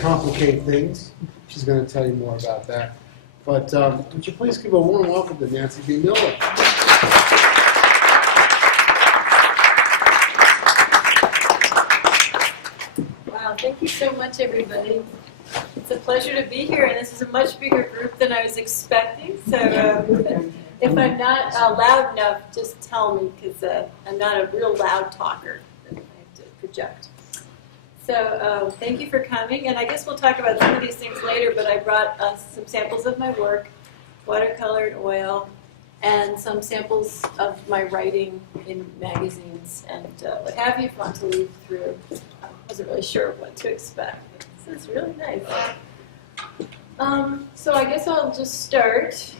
complicate things. She's going to tell you more about that. But would you please give a warm welcome to Nancy B. Miller. Wow, thank you so much, everybody. It's a pleasure to be here, and this is a much bigger group than I was expecting. So if I'm not loud enough, just tell me, because I'm not a real loud talker. I have to project. So thank you for coming, and I guess we'll talk about some of these things later, but I brought some samples of my work, watercolor and oil, and some samples of my writing in magazines and what have you if you want to lead through. I wasn't really sure what to expect. This is really nice. So I guess I'll just start,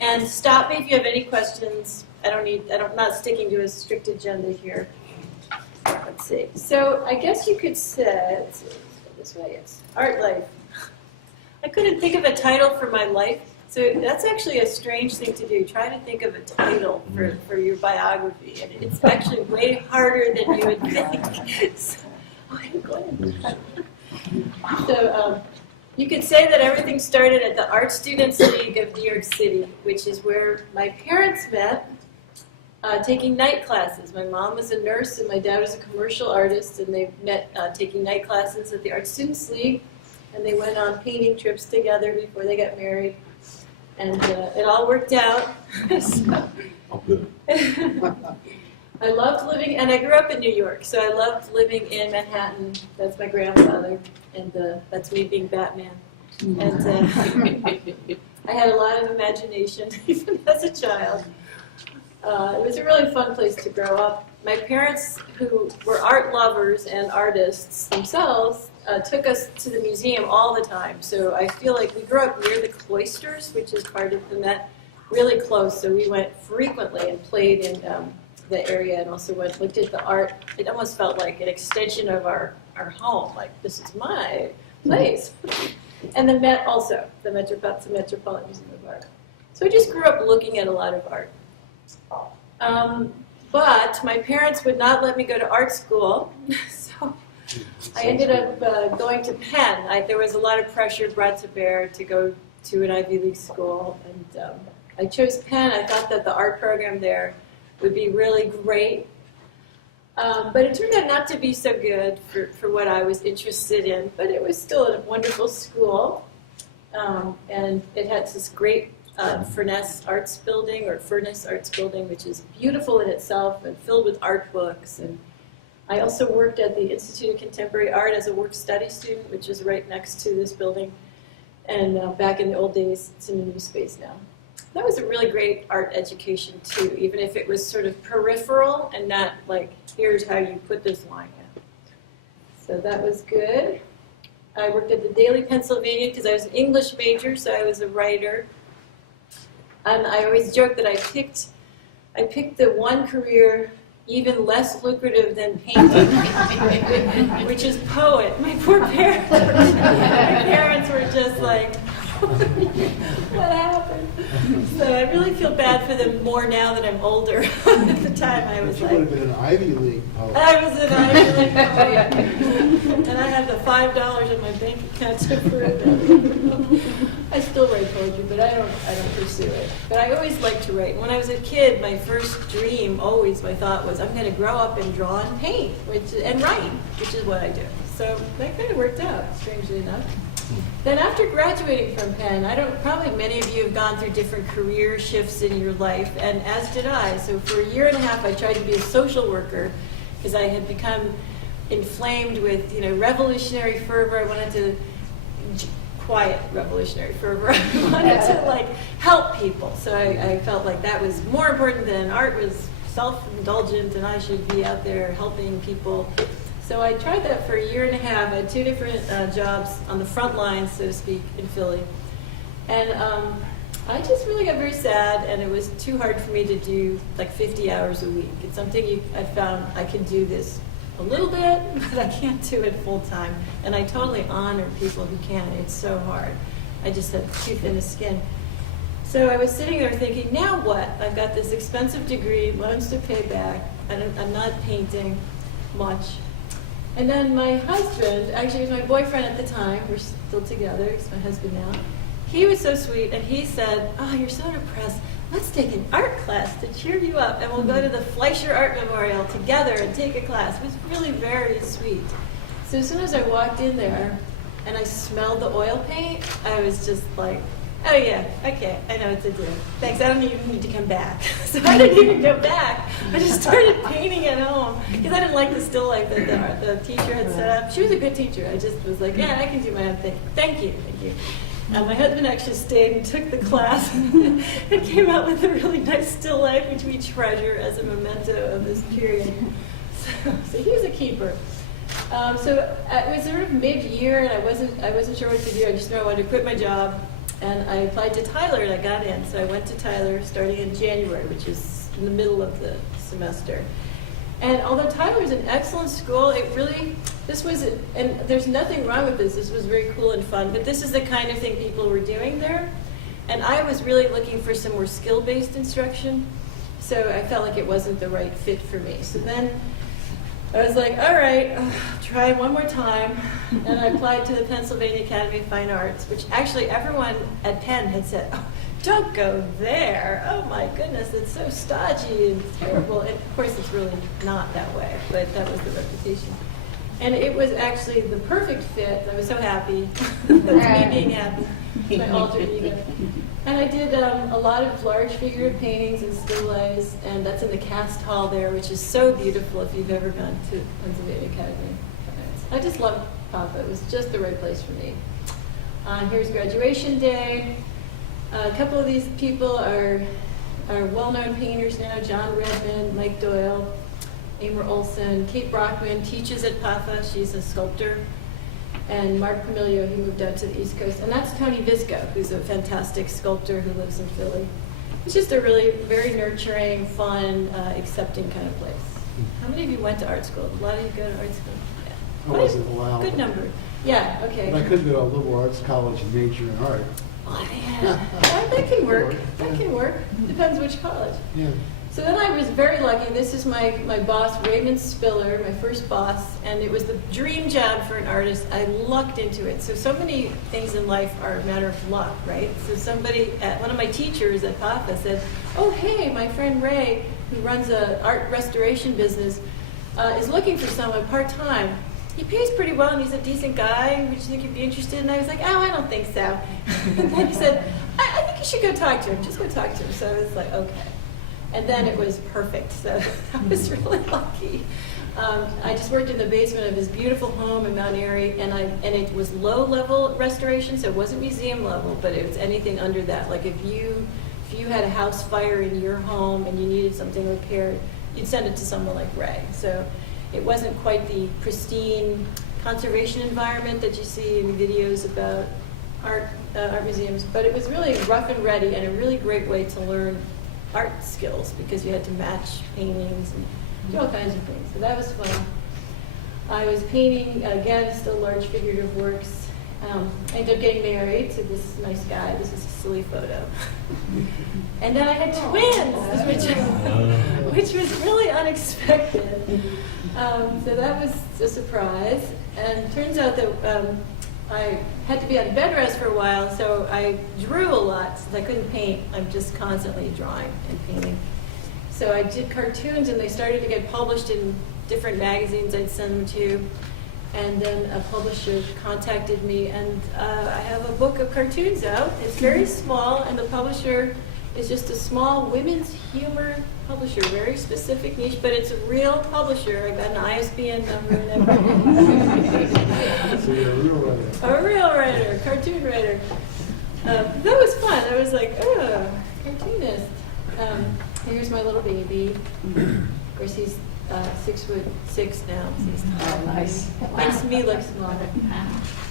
and stop me if you have any questions. I'm not sticking to a strict agenda here. Let's see. So I guess you could say, let's see, this way, it's Art Life. I couldn't think of a title for my life, so that's actually a strange thing to do. Try to think of a title for your biography, and it's actually way harder than you would think. So you could say that everything started at the Art Students League of New York City, which is where my parents met. Taking night classes. My mom was a nurse and my dad was a commercial artist, and they met taking night classes at the Art Students League, and they went on painting trips together before they got married, and it all worked out. So, I loved living, and I grew up in New York, so I loved living in Manhattan. That's my grandfather, and that's me being Batman. And I had a lot of imagination even as a child. It was a really fun place to grow up. My parents, who were art lovers and artists themselves, took us to the museum all the time. So I feel like we grew up near the cloisters, which is part of the Met, really close. So we went frequently and played in the area, and also looked at the art. It almost felt like an extension of our home, like this is my place. And the Met also, the Metropolitan Museum of Art. So I just grew up looking at a lot of art. But my parents would not let me go to art school, so I ended up going to Penn. There was a lot of pressure brought to bear to go to an Ivy League school, and I chose Penn. I thought that the art program there would be really great, but it turned out not to be so good for what I was interested in, but it was still a wonderful school, and it had this great Furness Arts Building, which is beautiful in itself and filled with art books. And I also worked at the Institute of Contemporary Art as a work-study student, which is right next to this building. And back in the old days, it's in a new space now. That was a really great art education, too, even if it was sort of peripheral and not like, here's how you put this line in. So that was good. I worked at the Daily Pennsylvania because I was an English major, so I was a writer. And I always joke that I picked the one career even less lucrative than painting, which is poet. My poor parents. My parents were just like, what happened? So I really feel bad for them more now that I'm older. At the time, I was like, you would have been an Ivy League poet. I was an Ivy League poet, and I have the $5 in my bank account to prove it. I still write poetry, but I don't pursue it. But I always liked to write. When I was a kid, my first dream, always my thought was, I'm going to grow up and draw and paint, and write, which is what I do. So that kind of worked out, strangely enough. Then after graduating from Penn, probably many of you have gone through different career shifts in your life, and as did I. So for a year and a half, I tried to be a social worker because I had become inflamed with, revolutionary fervor. I wanted to quiet revolutionary fervor. I wanted to help people. So I felt like that was more important than art was self-indulgent, and I should be out there helping people. So I tried that for a year and a half. I had two different jobs on the front lines, so to speak, in Philly. And I just really got very sad, and it was too hard for me to do 50 hours a week. It's something I found I can do this a little bit, but I can't do it full time. And I totally honor people who can. It's so hard. I just have too thin a skin. So I was sitting there thinking, now what? I've got this expensive degree, loans to pay back, and I'm not painting much. And then my husband, actually he was my boyfriend at the time, we're still together, he's my husband now. He was so sweet, and he said, "Oh, you're so depressed. Let's take an art class to cheer you up, and we'll go to the Fleischer Art Memorial together and take a class." It was really very sweet. So as soon as I walked in there and I smelled the oil paint, I was just like, "Oh yeah, okay, I know what to do. Thanks, I don't even need to come back." So I didn't even go back. I just started painting at home because I didn't like the still life that the teacher had set up. She was a good teacher. I just was like, "Yeah, I can do my own thing. Thank you, thank you." My husband actually stayed and took the class and came out with a really nice still life, which we treasure as a memento of this period. So he was a keeper. So it was sort of mid-year, and I wasn't sure what to do. I just knew I wanted to quit my job, and I applied to Tyler, and I got in. So I went to Tyler starting in January, which is in the middle of the semester. And although Tyler is an excellent school, and there's nothing wrong with this. This was very cool and fun, but this is the kind of thing people were doing there. And I was really looking for some more skill-based instruction, so I felt like it wasn't the right fit for me. So then I was like, all right, I'll try one more time. And I applied to the Pennsylvania Academy of Fine Arts, which actually everyone at Penn had said, "Oh, don't go there. Oh my goodness, it's so stodgy and terrible." And of course, it's really not that way, but that was the reputation. And it was actually the perfect fit. I was so happy. That's me being happy. My alter ego. And I did a lot of large figurative paintings and still lifes, and that's in the cast hall there, which is so beautiful if you've ever gone to Pennsylvania Academy. I just love Papa. It was just the right place for me. Here's graduation day. A couple of these people are well-known painters now: John Redmond, Mike Doyle, Amor Olson. Kate Brockman teaches at PAFA. She's a sculptor. And Mark Camilio, he moved out to the East Coast. And that's Tony Visco, who's a fantastic sculptor who lives in Philly. It's just a really very nurturing, fun, accepting kind of place. How many of you went to art school? A lot of you go to art school? Yeah. I wasn't allowed. Good number. Yeah, okay. But I could go to a liberal arts college and major in art. Oh, yeah. That can work. That can work. Depends which college. Yeah. So then I was very lucky. This is my boss, Raymond Spiller, my first boss, and it was the dream job for an artist. I lucked into it. So many things in life are a matter of luck, right? So one of my teachers at PAFA said, "Oh, hey, my friend Ray, who runs an art restoration business, is looking for someone part-time. He pays pretty well, and he's a decent guy. Would you think you'd be interested?" And I was like, "Oh, I don't think so." And then he said, I think you should go talk to him. Just go talk to him." So I was like, okay. And then it was perfect. So I was really lucky. I just worked in the basement of his beautiful home in Mount Airy, and it was low-level restoration, so it wasn't museum level, but it was anything under that. Like if you had a house fire in your home and you needed something repaired, you'd send it to someone like Ray. So it wasn't quite the pristine conservation environment that you see in videos about art museums, but it was really rough and ready and a really great way to learn art skills because you had to match paintings and do all kinds of things. So that was fun. I was painting, again, still large figurative works. I ended up getting married to this nice guy. This is a silly photo. And then I had twins, which was really unexpected. So that was a surprise. And it turns out that I had to be on bed rest for a while, so I drew a lot. Since I couldn't paint, I'm just constantly drawing and painting. So I did cartoons, and they started to get published in different magazines I'd send them to. And then a publisher contacted me, and I have a book of cartoons out. It's very small, and the publisher is just a small women's humor publisher, very specific niche, but it's a real publisher. I got an ISBN number and everything. So you're a real writer. A real writer, cartoon writer. That was fun. I was like, oh, cartoonist. Here's my little baby. Of course, he's 6'6" now. So he's tall. Nice. Makes me look smaller.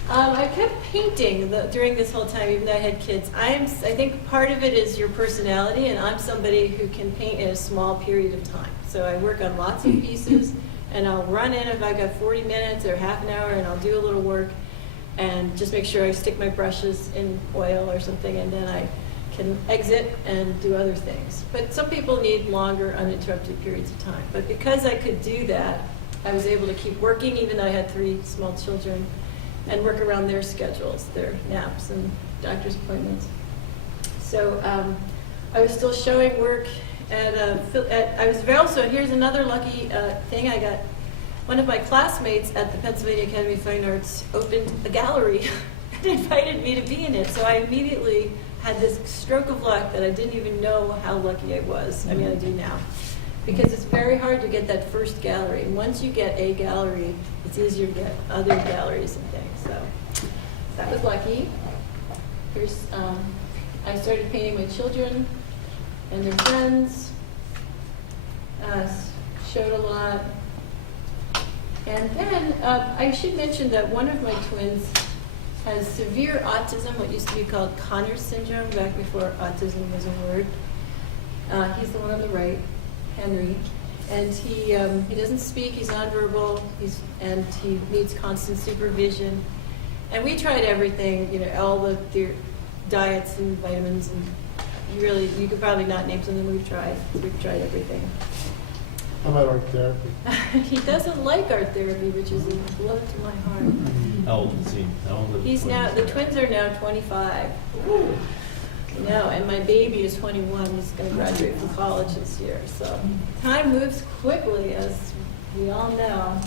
I kept painting during this whole time, even though I had kids. I think part of it is your personality, and I'm somebody who can paint in a small period of time. So I work on lots of pieces, and I'll run in if I've got 40 minutes or half an hour, and I'll do a little work, and just make sure I stick my brushes in oil or something, and then I can exit and do other things. But some people need longer, uninterrupted periods of time. But because I could do that, I was able to keep working even though I had 3 small children and work around their schedules, their naps and doctor's appointments. So I was still showing work I was also, here's another lucky thing, I got one of my classmates at the Pennsylvania Academy of Fine Arts opened a gallery and invited me to be in it. So I immediately had this stroke of luck that I didn't even know how lucky I was. I mean, I do now. Because it's very hard to get that first gallery. And once you get a gallery, it's easier to get other galleries and things. So that was lucky. Here's, I started painting my children and their friends. Showed a lot. And then I should mention that one of my twins has severe autism, what used to be called Connors syndrome, back before autism was a word. He's the one on the right, Henry. And he doesn't speak, he's nonverbal, and he needs constant supervision. And we tried everything, you know, all the diets and vitamins, and you could probably not name something we've tried. We've tried everything. How about art therapy? He doesn't like art therapy, which is a blow to my heart. How old is he? He's now, the twins are now 25. Ooh. No, and my baby is 21. He's going to graduate from college this year. So time moves quickly, as we all know.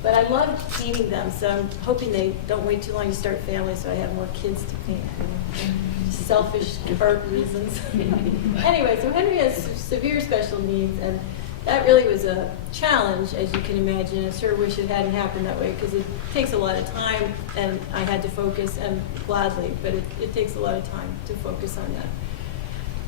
But I love painting them, so I'm hoping they don't wait too long to start families so I have more kids to paint. Selfish art reasons. Anyway, so Henry has severe special needs, and that really was a challenge, as you can imagine. I sure wish it hadn't happened that way, because it takes a lot of time, and I had to focus, and gladly, but it takes a lot of time to focus on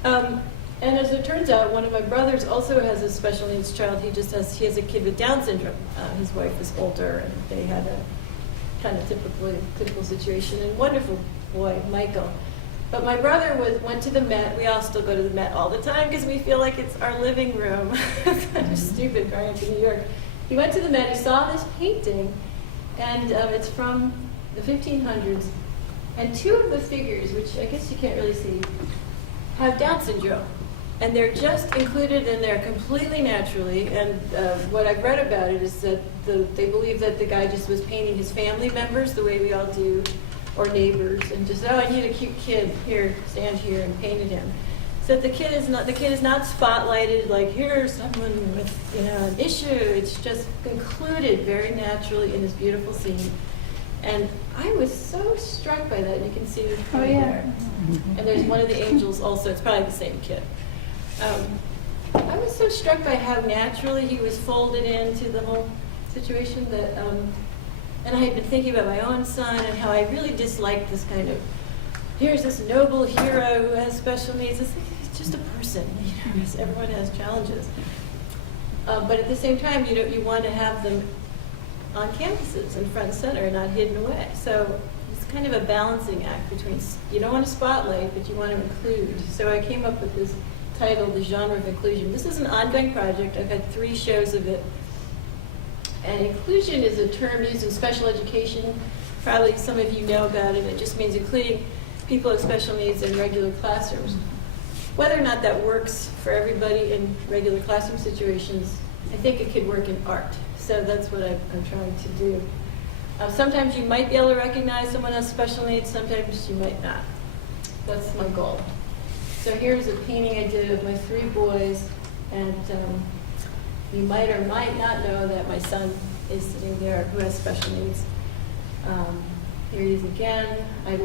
that. And as it turns out, one of my brothers also has a special needs child. He has a kid with Down syndrome. His wife is older, and they had a kind of typical situation. And wonderful boy, Michael. But my brother went to the Met. We all still go to the Met all the time because we feel like it's our living room. It's kind of stupid growing up in New York. He went to the Met. He saw this painting, and it's from the 1500s. And 2 of the figures, which I guess you can't really see, have Down syndrome. And they're just included in there completely naturally. And what I've read about it is that they believe that the guy just was painting his family members the way we all do, or neighbors, and just, oh, I need a cute kid, here, stand here, and painted him. So the kid is not spotlighted like, here's someone with, you know, an issue. It's just included very naturally in this beautiful scene. And I was so struck by that. You can see the kid there. And there's one of the angels also. It's probably the same kid. I was so struck by how naturally he was folded into the whole situation that, and I had been thinking about my own son and how I really disliked this kind of, here's this noble hero who has special needs. It's just a person, you know, everyone has challenges. But at the same time, you want to have them on campuses and front and center, not hidden away. So it's kind of a balancing act between, you don't want to spotlight, but you want to include. So I came up with this title, The Genre of Inclusion. This is an ongoing project. I've had 3 shows of it. And inclusion is a term used in special education. Probably some of you know about it. It just means including people with special needs in regular classrooms. Whether or not that works for everybody in regular classroom situations, I think it could work in art. So that's what I'm trying to do. Sometimes you might be able to recognize someone has special needs, sometimes you might not. That's my goal. So here's a painting I did of my 3 boys, and you might or might not know that my son is sitting there who has special needs. Here he is again. I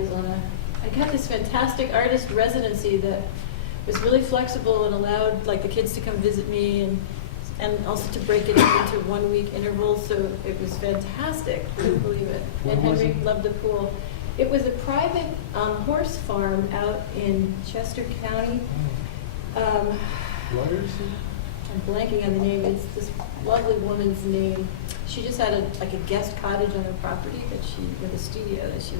got this fantastic artist residency that was really flexible and allowed like the kids to come visit me and also to break it up into 1-week intervals. So it was fantastic. Couldn't believe it. And Henry loved the pool. It was a private horse farm out in Chester County. What is it? I'm blanking on the name. It's this lovely woman's name. She just had a guest cottage on her property with a studio that she.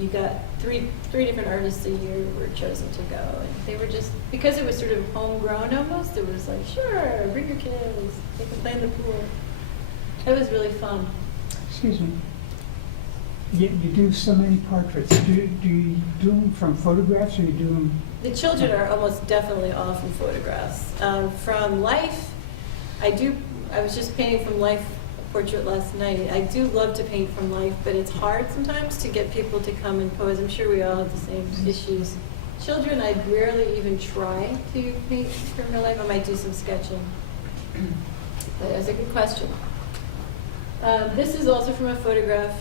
You got three different artists a year were chosen to go, and they were just because it was sort of homegrown almost. It was like, sure, bring your kids. They can play in the pool. It was really fun. Excuse me. You do so many portraits. Do you do them from photographs, or you do them? The children are almost definitely all from photographs. From life, I do I was just painting from life a portrait last night. I do love to paint from life, but it's hard sometimes to get people to come and pose. I'm sure we all have the same issues. Children, I rarely even try to paint from real life. I might do some sketching. But that's a good question. This is also from a photograph.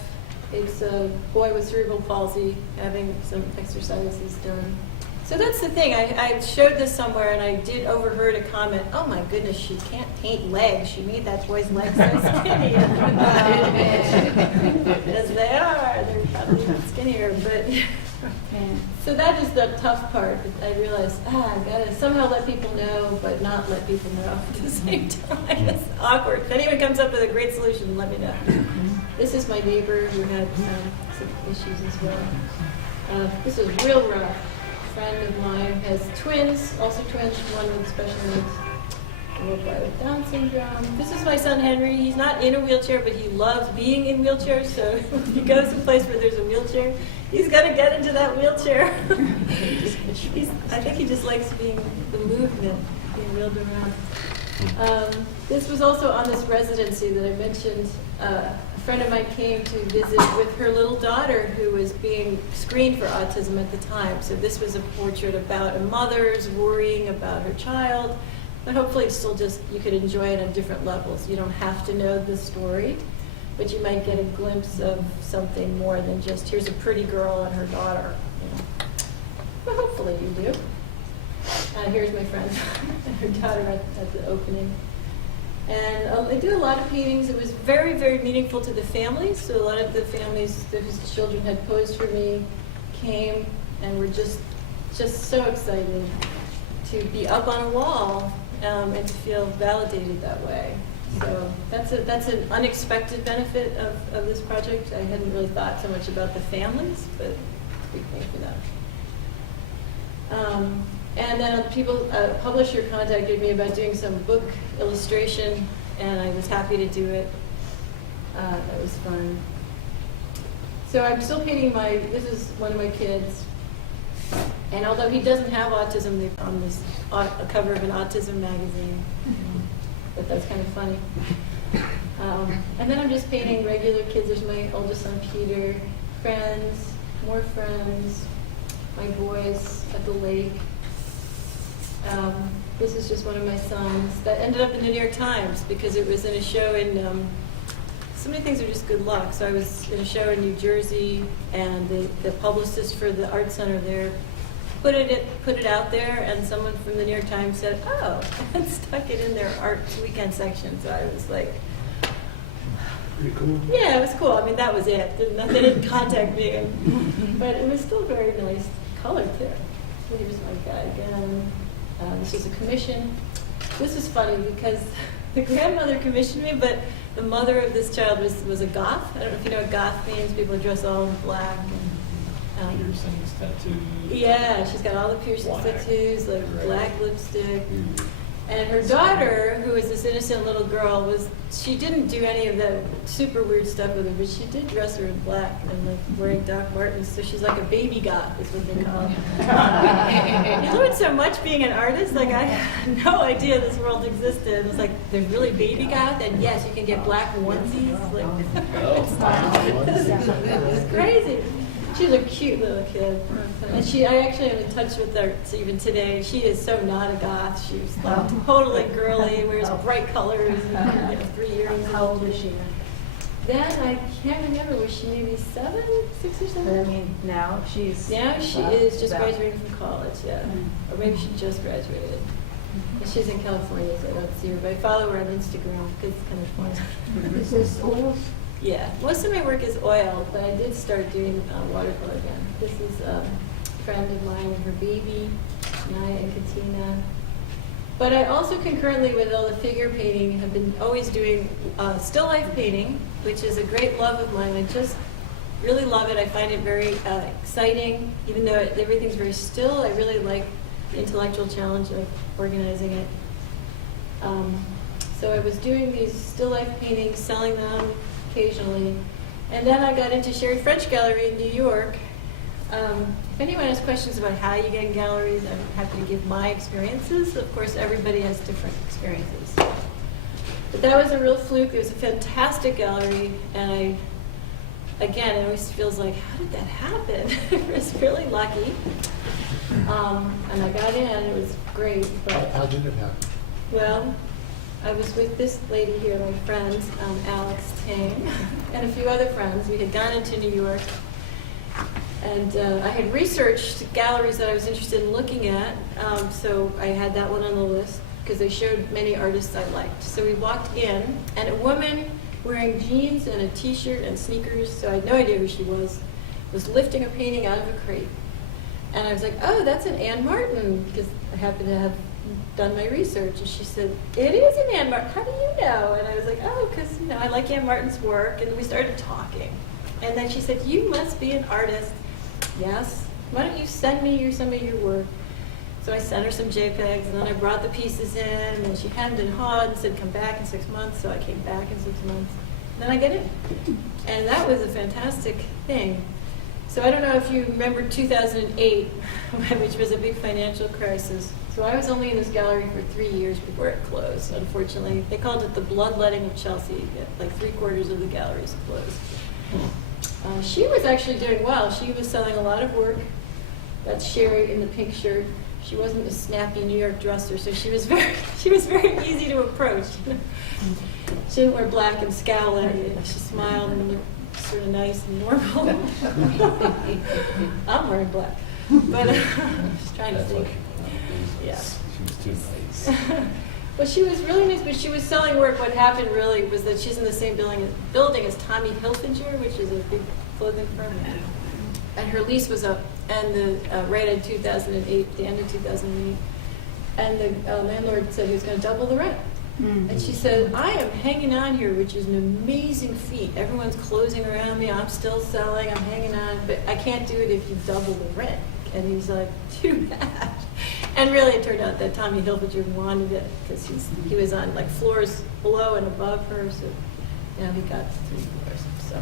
It's a boy with cerebral palsy having some exercises done. So that's the thing. I showed this somewhere, and I did overheard a comment. Oh my goodness, she can't paint legs. She made that boy's legs so skinny. Yes, they are. They're probably skinnier, but. So that is the tough part. I realized, I've got to somehow let people know, but not let people know at the same time. It's awkward. If anyone comes up with a great solution, let me know. This is my neighbor who had some issues as well. This is real rough. A friend of mine has twins, also twins, one with special needs, one with Down syndrome. This is my son Henry. He's not in a wheelchair, but he loves being in wheelchairs. So if he goes to a place where there's a wheelchair, he's got to get into that wheelchair. I think he just likes being the movement, being wheeled around. This was also on this residency that I mentioned. A friend of mine came to visit with her little daughter who was being screened for autism at the time. So this was a portrait about a mother's worrying about her child, but hopefully it's still just, you could enjoy it on different levels. You don't have to know the story, but you might get a glimpse of something more than just, here's a pretty girl and her daughter. You know. But hopefully you do. Here's my friend and her daughter at the opening. And I do a lot of paintings. It was very, very meaningful to the families. So a lot of the families whose children had posed for me came and were just so excited to be up on a wall and to feel validated that way. So that's an unexpected benefit of this project. I hadn't really thought so much about the families, but it's a big thing for them. And then a publisher contacted me about doing some book illustration, and I was happy to do it. That was fun. So I'm still painting this is one of my kids. And although he doesn't have autism, they put on this a cover of an autism magazine. But that's kind of funny. And then I'm just painting regular kids. There's my oldest son, Peter, friends, more friends, my boys at the lake. This is just one of my sons that ended up in the New York Times because it was in a show in, so many things are just good luck. So I was in a show in New Jersey, and the publicist for the art center there put it out there, and someone from the New York Times said, oh, and stuck it in their art weekend section. So I was like, Pretty cool. yeah, it was cool. I mean, that was it. They didn't contact me. But it was still very nice color, too. So here's my guy again. This is a commission. This is funny because the grandmother commissioned me, but the mother of this child was a goth. I don't know if you know what goth means. People dress all in black. And, piercings, tattoos. yeah, she's got all the piercings, tattoos, like black lipstick. And her daughter, who is this innocent little girl, she didn't do any of the super weird stuff with her, but she did dress her in black and like wearing Doc Martens, so she's like a baby goth, is what they call it. You learn so much being an artist, like I had no idea this world existed. It was like, there's really baby goth, and yes, you can get black onesies, like, it's crazy. She's a cute little kid. And I actually am in touch with her even today. She is so not a goth. She's like totally girly, wears bright colors, and 3 years. How old is she? Then I can't remember, was she maybe 6 or 7? I mean, now she's... Now she is just graduating from college, yeah. Or maybe she just graduated. And she's in California, so I don't see her, but I follow her on Instagram because it's kind of fun. Is this oils? Yeah, most of my work is oil, but I did start doing watercolor again. This is a friend of mine and her baby, Naya and Katina. But I also concurrently with all the figure painting have been always doing still life painting, which is a great love of mine. I just really love it. I find it very exciting, even though everything's very still. I really like the intellectual challenge of organizing it. So I was doing these still life paintings, selling them occasionally. And then I got into Shared French Gallery in New York. If anyone has questions about how you get in galleries, I'm happy to give my experiences. Of course, everybody has different experiences. But that was a real fluke. It was a fantastic gallery, and it always feels like, how did that happen? I was really lucky. And I got in, it was great. But, How did it happen? well, I was with this lady here, my friends, Alex Tang, and a few other friends. We had gone into New York, and I had researched galleries that I was interested in looking at, so I had that one on the list because they showed many artists I liked. So we walked in, and a woman wearing jeans and a t-shirt and sneakers, so I had no idea who she was lifting a painting out of a crate. And I was like, oh, that's an Anne Martin, because I happened to have done my research. And she said, it is an Anne Martin. How do you know? And I was like, oh, because I like Anne Martin's work. And we started talking. And then she said, you must be an artist. Yes. Why don't you send me some of your work? So I sent her some JPEGs, and then I brought the pieces in, and she hemmed and hawed and said, come back in 6 months. So I came back in 6 months. And then I get in. And that was a fantastic thing. So I don't know if you remember 2008, which was a big financial crisis. So I was only in this gallery for 3 years before it closed, unfortunately. They called it the bloodletting of Chelsea. Like 3/4 of the galleries closed. She was actually doing well. She was selling a lot of work. That's Sherry in the pink shirt. She wasn't a snappy New York dresser, so she was very easy to approach. She didn't wear black and scowl at you. She smiled and looked sort of nice and normal. I'm wearing black, but I'm just trying to think. Yeah. She was too nice. Well, she was really nice, but she was selling work. What happened really was that she's in the same building as Tommy Hilfiger, which is a big clothing firm, and her lease was up, and right in 2008, the end of 2008, and the landlord said he was going to double the rent. And she said, I am hanging on here, which is an amazing feat. Everyone's closing around me. I'm still selling. I'm hanging on. But I can't do it if you double the rent. And he's like, too bad. And really, it turned out that Tommy Hilfiger wanted it because he was on like floors below and above her. So now he got 3 floors. So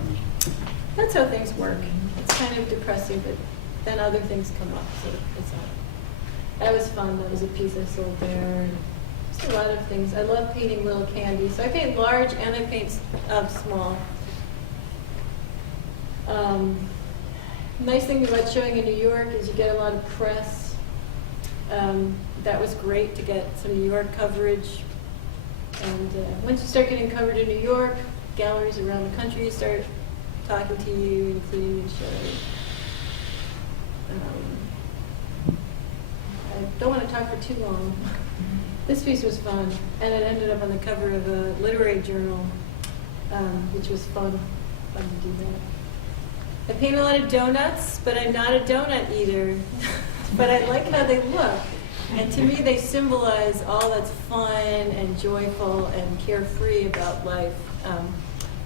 that's how things work. It's kind of depressing, but then other things come up. So it's not. That was fun. That was a piece I sold there. A lot of things. I love painting little candies. So I paint large and I paint small. Nice thing about showing in New York is you get a lot of press. That was great to get some New York coverage. And once you start getting covered in New York, galleries around the country start talking to you, including the show. I don't want to talk for too long. This piece was fun, and it ended up on the cover of a literary journal, which was fun to do that. I paint a lot of donuts, but I'm not a donut eater. But I like how they look. And to me, they symbolize all that's fun and joyful and carefree about life,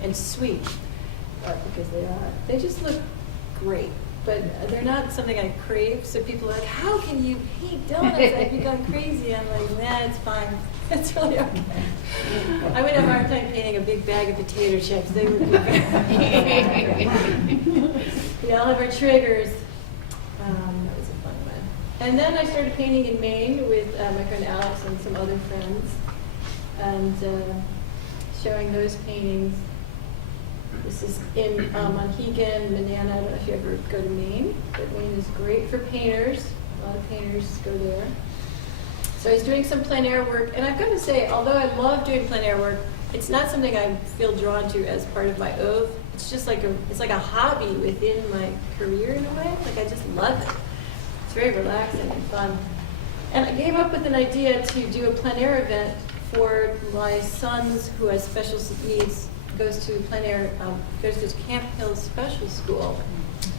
and sweet, because they are. They just look great. But they're not something I crave, so people are like, how can you paint donuts? I've become crazy. I'm like, nah, it's fine. It's really okay. I would have a hard time painting a big bag of potato chips. They would be very We all have our triggers. That was a fun one. And then I started painting in Maine with my friend Alex and some other friends, and showing those paintings. This is in Monhegan, Manana. I don't know if you ever go to Maine, but Maine is great for painters. A lot of painters go there. So I was doing some plein air work, and I've got to say, although I love doing plein air work, it's not something I feel drawn to as part of my oeuvre. It's just like a hobby within my career in a way. Like I just love it. It's very relaxing and fun. And I came up with an idea to do a plein air event for my sons who has special needs. Goes to plein air, goes to Camp Hill Special School,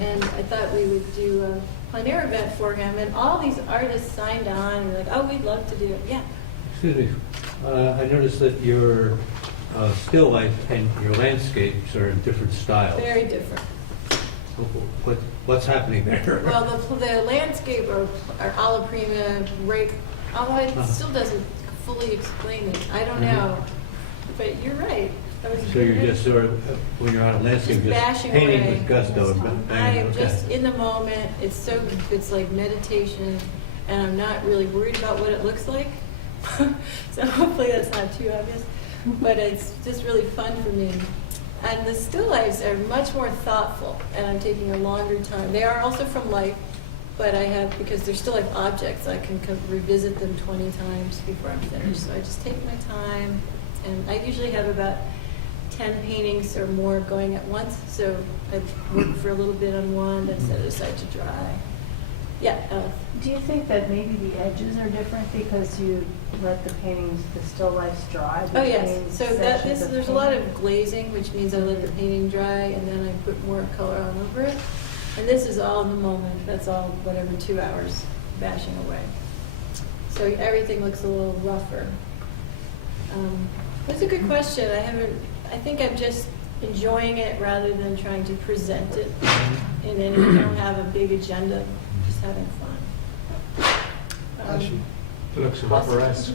and I thought we would do a plein air event for him, and all these artists signed on, and were like, oh, we'd love to do it. Yeah. Excuse me, I noticed that your still life and your landscapes are in different styles. Very different. What's happening there? Well, the landscape are alla prima, right, although it still doesn't fully explain it. I don't know, but you're right. So you're just sort of, when you're on a landscape, just painting away. with gusto. I am just in the moment. It's like meditation, and I'm not really worried about what it looks like. So hopefully that's not too obvious. but it's just really fun for me. And the still lifes are much more thoughtful, and I'm taking a longer time. They are also from life, but I have, because they're still life objects, I can revisit them 20 times before I'm finished. So I just take my time, and I usually have about 10 paintings or more going at once. So I work for a little bit on one, then set it aside to dry. Yeah. Do you think that maybe the edges are different because you let the paintings, the still lifes dry? Oh, yes. between So sections of there's a lot painting? of glazing, which means I let the painting dry, and then I put more color all over it. And this is all in the moment. That's all, whatever, 2 hours bashing away. So everything looks a little rougher. That's a good question. I think I'm just enjoying it rather than trying to present it in any, I don't have a big agenda, just having fun. It looks Hopper-esque.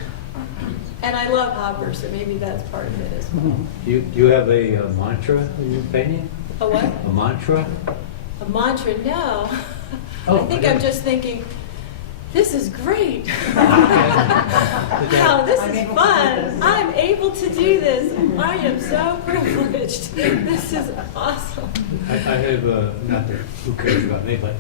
And I love Hopper, so maybe that's part of it as well. Do you have a mantra in your painting? A what? A mantra? A mantra? No. Oh, I think yeah. I'm just thinking, this is great. Wow, this I'm is able to do fun. this. I'm able to do this. I am so privileged. This is awesome. I have, not that, who cares about me, but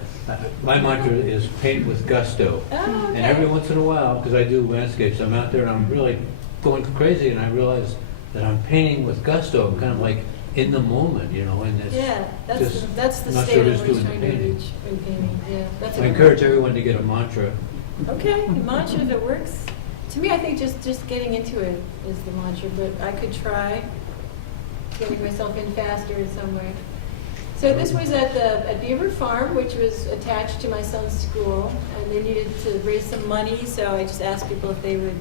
my mantra is paint with gusto. Oh, okay. And every once in a while, because I do landscapes, I'm out there and I'm really going crazy, and I realize that I'm painting with gusto. I'm kind of like in the moment, and it's Yeah, just that's the not state sure I'm who's doing the trying to painting. reach in painting. Yeah, that's I encourage everyone to get a mantra. Okay, the mantra that works. To me, I think just getting into it is the mantra, but I could try getting myself in faster in some way. So this was at Beaver Farm, which was attached to my son's school, and they needed to raise some money, so I just asked people if they would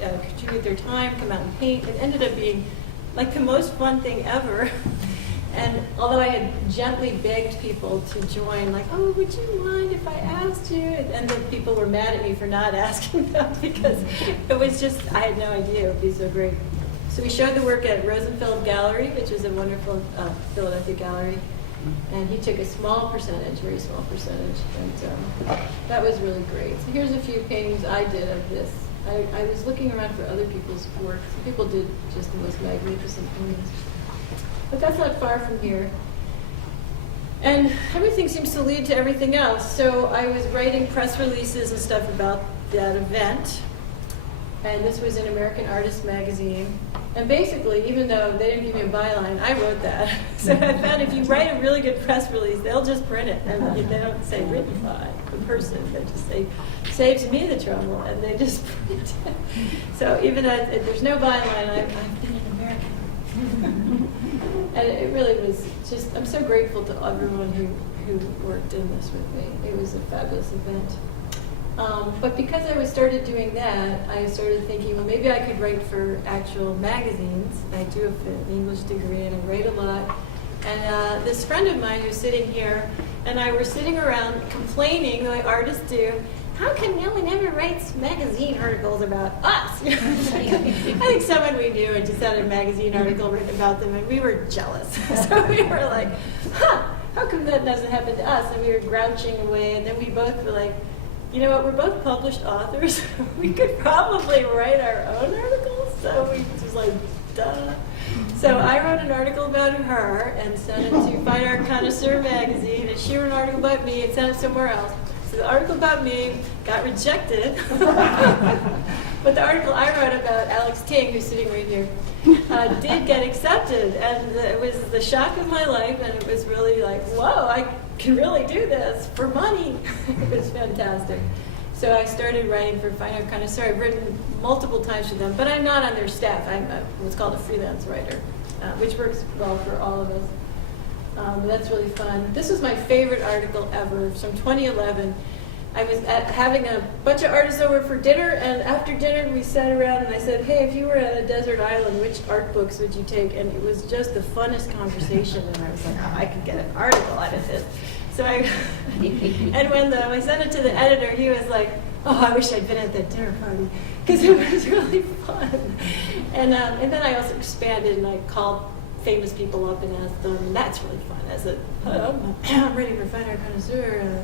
contribute their time, come out and paint. It ended up being like the most fun thing ever. And although I had gently begged people to join, like, oh, would you mind if I asked you? And then people were mad at me for not asking them because it was just, I had no idea it would be so great. So we showed the work at Rosenfeld Gallery, which is a wonderful Philadelphia gallery. And he took a small percentage, very small percentage, and that was really great. So here's a few paintings I did of this. I was looking around for other people's work. Some people did just the most magnificent paintings. But that's not far from here. And everything seems to lead to everything else. So I was writing press releases and stuff about that event. And this was in American Artist magazine. And basically, even though they didn't give me a byline, I wrote that. So I found if you write a really good press release, they'll just print it. And they don't say written by the person. They just say, saves me the trouble. And they just print it. So even though there's no byline, I've been an American. And it really was just, I'm so grateful to everyone who worked in this with me. It was a fabulous event. But because I started doing that, I started thinking, well, maybe I could write for actual magazines. I do have an English degree and I write a lot. And this friend of mine who's sitting here and I were sitting around complaining, like artists do, how come no one ever writes magazine articles about us? I think someone we knew had just had a magazine article written about them and we were jealous. So we were like, how come that doesn't happen to us? And we were grouching away and then we both were like, you know what, we're both published authors. We could probably write our own articles. So we just like, duh. So I wrote an article about her and sent it to Fine Art Connoisseur magazine, and she wrote an article about me and sent it somewhere else. So the article about me got rejected, but the article I wrote about Alex Ting, who's sitting right here, did get accepted, and it was the shock of my life, and it was really like, whoa, I can really do this for money. It was fantastic. So I started writing for Fine Art Connoisseur. I've written multiple times for them, but I'm not on their staff. I'm what's called a freelance writer, which works well for all of us. That's really fun. This was my favorite article ever from 2011. I was having a bunch of artists over for dinner, and after dinner we sat around and I said, hey, if you were at a desert island, which art books would you take? And it was just the funnest conversation, and I was like, oh, I could get an article out of this. So and when I sent it to the editor, he was like, oh, I wish I'd been at that dinner party, because it was really fun. And then I also expanded, and I called famous people up and asked them, and that's really fun. I said, I'm ready for Fine Art Connoisseur,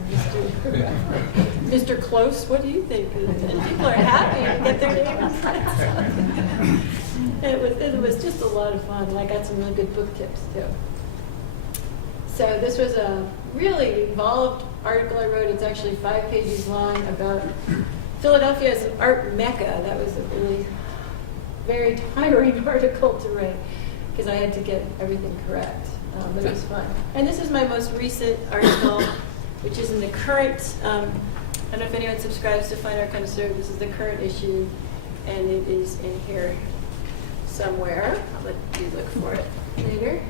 Mr. Close, what do you think? And people are happy to get their name in front. It was just a lot of fun, and I got some really good book tips too. So this was a really involved article I wrote. It's actually 5 pages long about Philadelphia as an art mecca. That was a really very tiring article to write because I had to get everything correct, but it was fun. And this is my most recent article, which is in the current, I don't know if anyone subscribes to Fine Art Connoisseur. This is the current issue, and it is in here somewhere. I'll let you look for it later.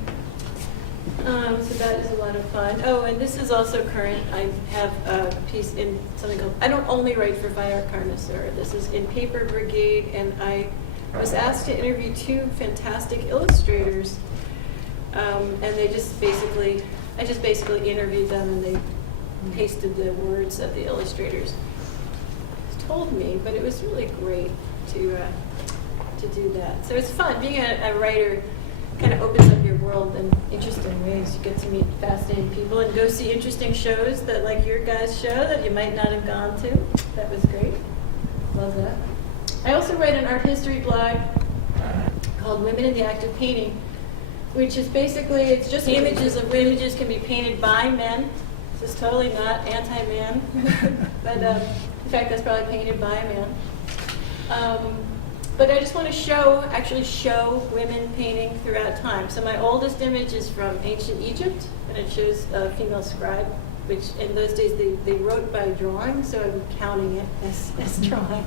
So that is a lot of fun. Oh, and this is also current. I have a piece in something called, I don't only write for Fine Art Connoisseur. This is in Paper Brigade, and I was asked to interview 2 fantastic illustrators. And they just basically, I just basically interviewed them, and they pasted the words that the illustrators told me, but it was really great to do that. So it's fun. Being a writer kind of opens up your world in interesting ways. You get to meet fascinating people and go see interesting shows that, like your guys' show, that you might not have gone to. That was great. Love that. I also write an art history blog called Women in the Act of Painting, which is basically, it's just images of images can be painted by men. This is totally not anti-man, but in fact, that's probably painted by a man. But I just want to actually show women painting throughout time. So my oldest image is from ancient Egypt, and it shows a female scribe, which in those days they wrote by drawing, so I'm counting it as drawing.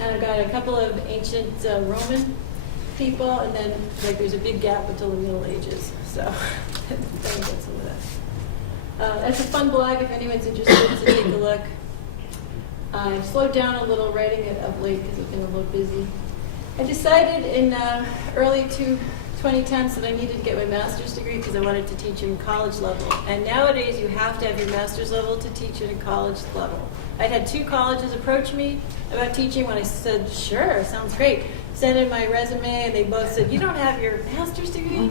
And I've got a couple of ancient Roman people, and then like there's a big gap until the Middle Ages. So then we get some of that. That's a fun blog if anyone's interested to take a look. I've slowed down a little writing it of late because I've been a little busy. I decided in early 2010s that I needed to get my master's degree because I wanted to teach in college level. And nowadays you have to have your master's level to teach at a college level. I'd had 2 colleges approach me about teaching when I said, sure, sounds great. Sent in my resume, and they both said, you don't have your master's degree?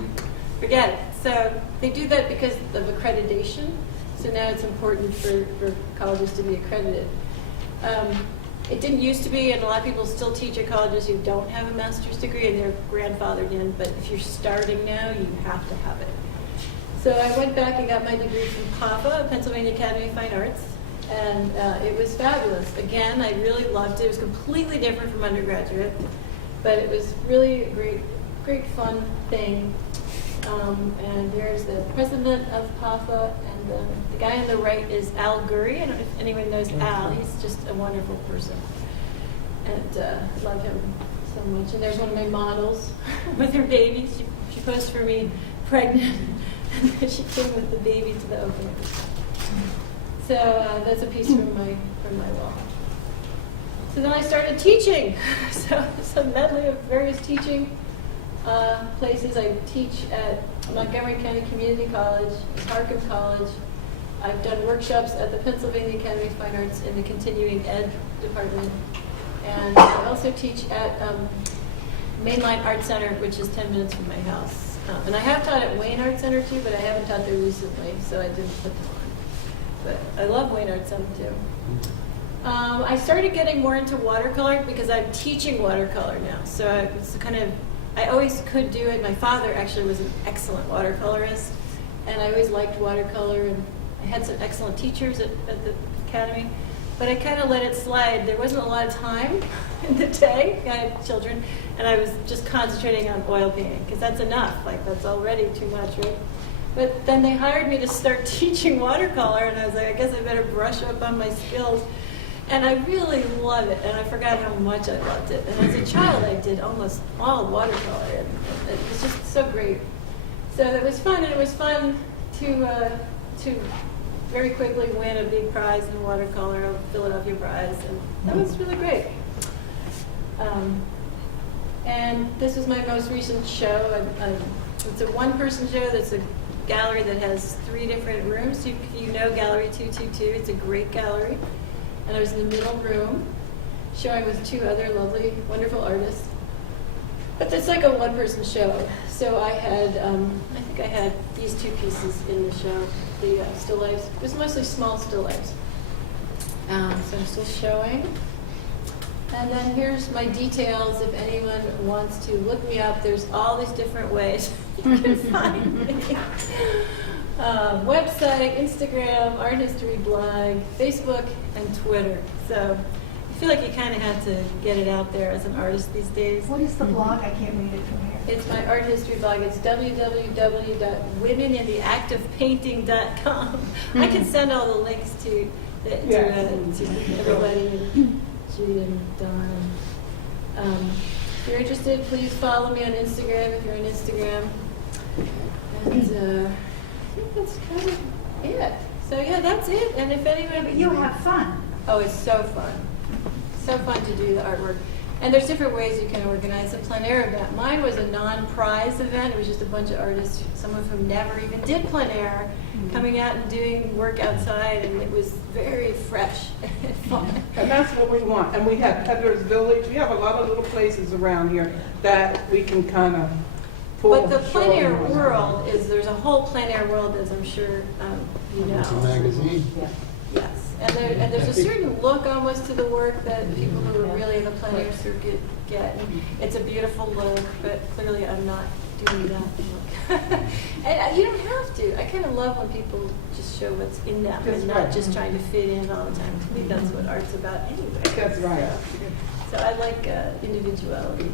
Forget it. So they do that because of accreditation. So now it's important for colleges to be accredited. It didn't used to be, and a lot of people still teach at colleges who don't have a master's degree, and they're grandfathered in, but if you're starting now, you have to have it. So I went back and got my degree from PAFA, Pennsylvania Academy of Fine Arts, and it was fabulous. Again, I really loved it. It was completely different from undergraduate, but it was really a great fun thing. And there's the president of PAFA, and the guy on the right is Al Gurry. I don't know if anyone knows Al. He's just a wonderful person, and love him so much. And there's one of my models with her baby. She posed for me pregnant, and then she came with the baby to the opening. So that's a piece from my wall. So then I started teaching. So it's a medley of various teaching places. I teach at Montgomery County Community College, Harcum College. I've done workshops at the Pennsylvania Academy of Fine Arts in the continuing ed department. And I also teach at Mainline Art Center, which is 10 minutes from my house. And I have taught at Wayne Art Center too, but I haven't taught there recently, so I didn't put them on. But I love Wayne Art Center too. I started getting more into watercolor because I'm teaching watercolor now. So it's kind of, I always could do it. My father actually was an excellent watercolorist, and I always liked watercolor, and I had some excellent teachers at the academy, but I kind of let it slide. There wasn't a lot of time in the day. I had children, and I was just concentrating on oil painting, because that's enough. Like, that's already too much, right? But then they hired me to start teaching watercolor, and I was like, I guess I better brush up on my skills. And I really love it, and I forgot how much I loved it. And as a child, I did almost all watercolor, and it was just so great. So it was fun, and it was fun to very quickly win a big prize in watercolor, a Philadelphia prize, and that was really great. And this is my most recent show. It's a one-person show that's a gallery that has 3 different rooms. You know Gallery 222. It's a great gallery. And I was in the middle room showing with 2 other lovely, wonderful artists. But it's like a one-person show. So I had, I think I had these 2 pieces in the show, the still lifes. It was mostly small still lifes. So I'm still showing. And then here's my details. If anyone wants to look me up, there's all these different ways you can find me. Website, Instagram, art history blog, Facebook, and Twitter. So I feel like you kind of have to get it out there as an artist these days. What is the blog? I can't read it from here. It's my art history blog. It's www.womenintheactofpainting.com. I can send all the links to everybody, and Judy and Don. If you're interested, please follow me on Instagram if you're on Instagram. And I think that's kind of it. So yeah, that's it. And if anyone, But you have fun. oh, it's so fun. So fun to do the artwork. And there's different ways you can organize a plein air event. Mine was a non-prize event. It was just a bunch of artists, some of whom never even did plein air, coming out and doing work outside, and it was very fresh and fun. And that's what we want. And we have Peddler's Village. We have a lot of little places around here that we can kind of pull. But the plein air world is, there's a whole plein air world, as I'm sure you It's a know. magazine. Yes, and there's a certain look almost to the work that people who are really in the plein air circuit get. And it's a beautiful look, but clearly I'm not doing that look. And you don't have to. I kind of love when people just show what's in them That's and not right. just trying to fit in all the time. To me, that's what art's about anyway. That's right. So I like individuality.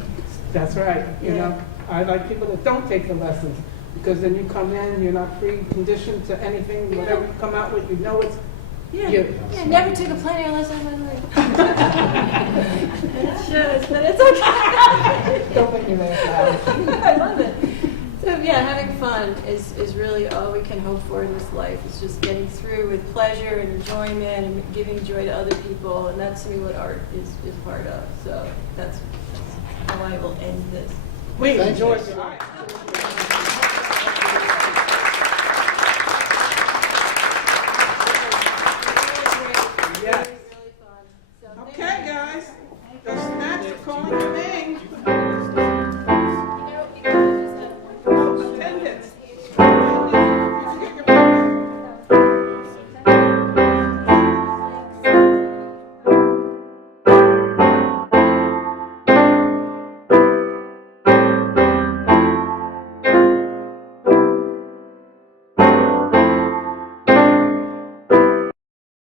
That's right. You Yeah. know, I like people that don't take the lessons because then you come in, you're not preconditioned to anything. Whatever you come out with, you know it's Yeah, you. yeah. Never took a plein air lesson in my life. And it shows, but it's okay. Don't make me laugh loud. I love it. So yeah, having fun is really all we can hope for in this life. It's just getting through with pleasure and enjoyment and giving joy to other people, and that's to me what art is part of. So that's how I will end this. We Thank you. enjoyed your art.